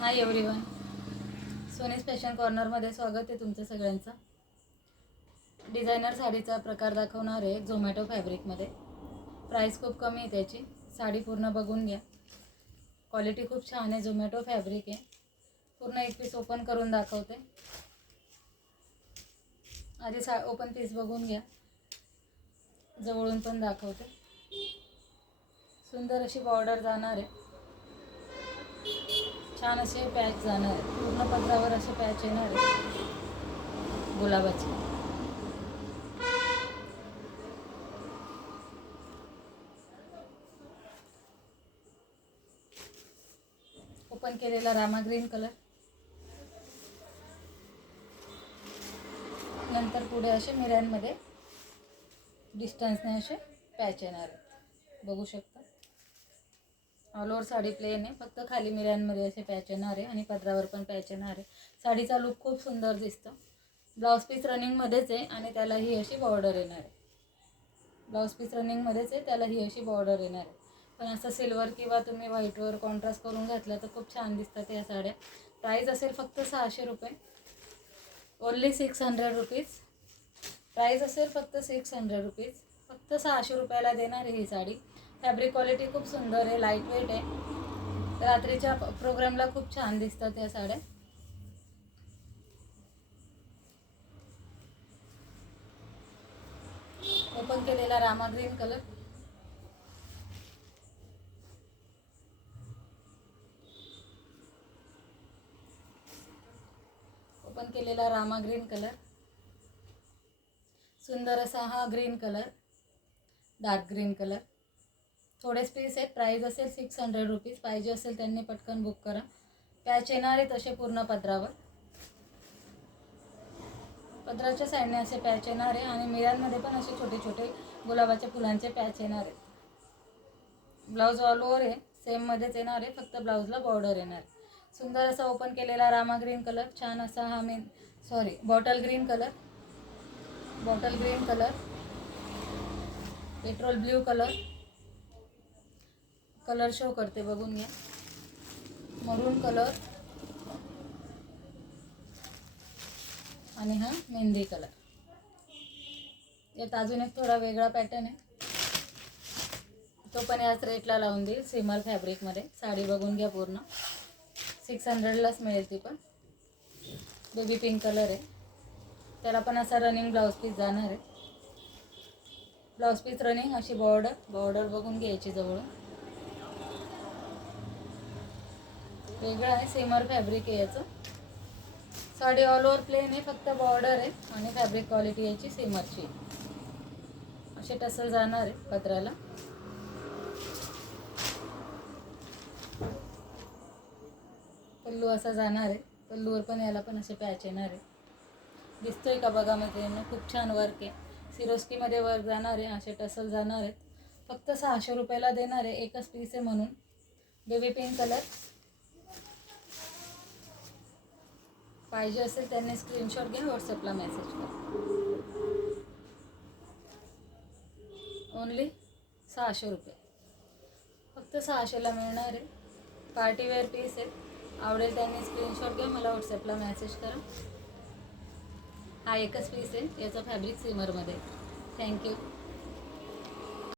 Hi everyone, सोनीज fashion कॉर्नरमध्ये स्वागत आहे तुमचं सगळ्यांचं. डिझायनर साडीचा प्रकार दाखवणार आहे झोमॅटो फॅब्रिकमध्ये. प्राईस खूप कमी आहे त्याची. साडी पूर्ण बघून घ्या. क्वालिटी खूप छान आहे. झोमॅटो फॅब्रिक आहे. पूर्ण एक पीस ओपन करून दाखवते. आधी ओपन पीस बघून घ्या, जवळून पण दाखवते. सुंदर अशी बॉर्डर जाणार आहे. छान असे पॅच जाणार आहे. पूर्ण पदरावर असे पॅच येणार आहे गुलाबाचे. ओपन केलेला रामा ग्रीन कलर, नंतर पुढे असे मिऱ्यांमध्ये डिस्टन्सने असे पॅच येणार आहेत. बघू शकता. ऑल ओव्हर साडी प्लेन आहे, फक्त खाली मिऱ्यांमध्ये असे पॅच येणार आहे आणि पदरावर पण पॅच येणार आहे. साडीचा लुक खूप सुंदर दिसतो. ब्लाऊज पीस रनिंगमध्येच आहे आणि त्याला ही अशी बॉर्डर येणार आहे. ब्लाऊज पीस रनिंगमध्येच आहे, त्याला ही अशी बॉर्डर येणार आहे. पण असं सिल्वर किंवा तुम्ही व्हाईटवर कॉन्ट्रास्ट करून घातलं तर खूप छान दिसतात या साड्या. प्राईस असेल फक्त 600 रुपये, ओनली 600 रुपीज. प्राईस असेल फक्त 600 रुपीज. फक्त 600 रुपयाला देणार आहे ही साडी. फॅब्रिक क्वालिटी खूप सुंदर आहे, लाईट वेट आहे. रात्रीच्या प्रोग्रामला खूप छान दिसतात या साड्या. ओपन केलेला रामा ग्रीन कलर, ओपन केलेला रामा ग्रीन कलर. सुंदर असा हा green colour, dark green colour. थोडेच पीस आहेत. प्राईस असेल 600 रुपीज. पाहिजे असेल त्यांनी पटकन बुक करा. पॅच येणार आहेत असे पूर्ण पदरावर. पदराच्या साईडने असे पॅच येणार आहे आणि मिऱ्यांमध्ये पण असे छोटे छोटे गुलाबाच्या फुलांचे पॅच येणार आहेत. ब्लाऊज ऑल ओव्हर आहे, सेममध्येच येणार आहे, फक्त ब्लाऊजला बॉर्डर येणार. सुंदर असा ओपन केलेला रामा ग्रीन कलर. छान असा हा bottle green colour, bottle green colour, petrol blue colour. Colour show करते बघून घ्या. मरून कलर आणि हा मेहंदी कलर. यात अजून एक थोडा वेगळा पॅटर्न आहे, तो पण याच रेटला लावून देईल सिमर फॅब्रिकमध्ये. साडी बघून घ्या पूर्ण. 600लाच मिळेल ती पण. बेबी पिंक कलर आहे, त्याला पण असा रनिंग ब्लाऊज पीस जाणार आहे. ब्लाऊज पीस रनिंग अशी बॉर्डर बघून घ्यायची जवळून. वेगळं आहे, सिमर फॅब्रिक आहे याचं. साडी ऑल ओव्हर प्लेन आहे, फक्त बॉर्डर आहे आणि फॅब्रिक क्वालिटी याची सिमरची. असे टसल जाणार आहे पदराला. पल्लू असा जाणार आहे. पल्लूवर पण याला पण असे पॅच येणार आहे. दिसतोय का बघा मैत्रिणींनो, खूप छान वर्क आहे. सिरोस्कीमध्ये वर्क जाणार आहे. असे टसल जाणार आहेत. फक्त 600 रुपयाला देणार आहे, एकच पीस आहे म्हणून. Baby pink colour. पाहिजे असेल त्यांनी स्क्रीनशॉट घ्या, व्हॉट्सअपला मेसेज करा. ओनली 600 रुपये, फक्त 600ला मिळणार आहे. पार्टीवेअर पीस आहे. आवडेल त्यांनी स्क्रीनशॉट घ्या, मला व्हॉट्सअपला मेसेज करा. हा एकच पीस आहे, याचा फॅब्रिक सिमरमध्ये. थँक्यू.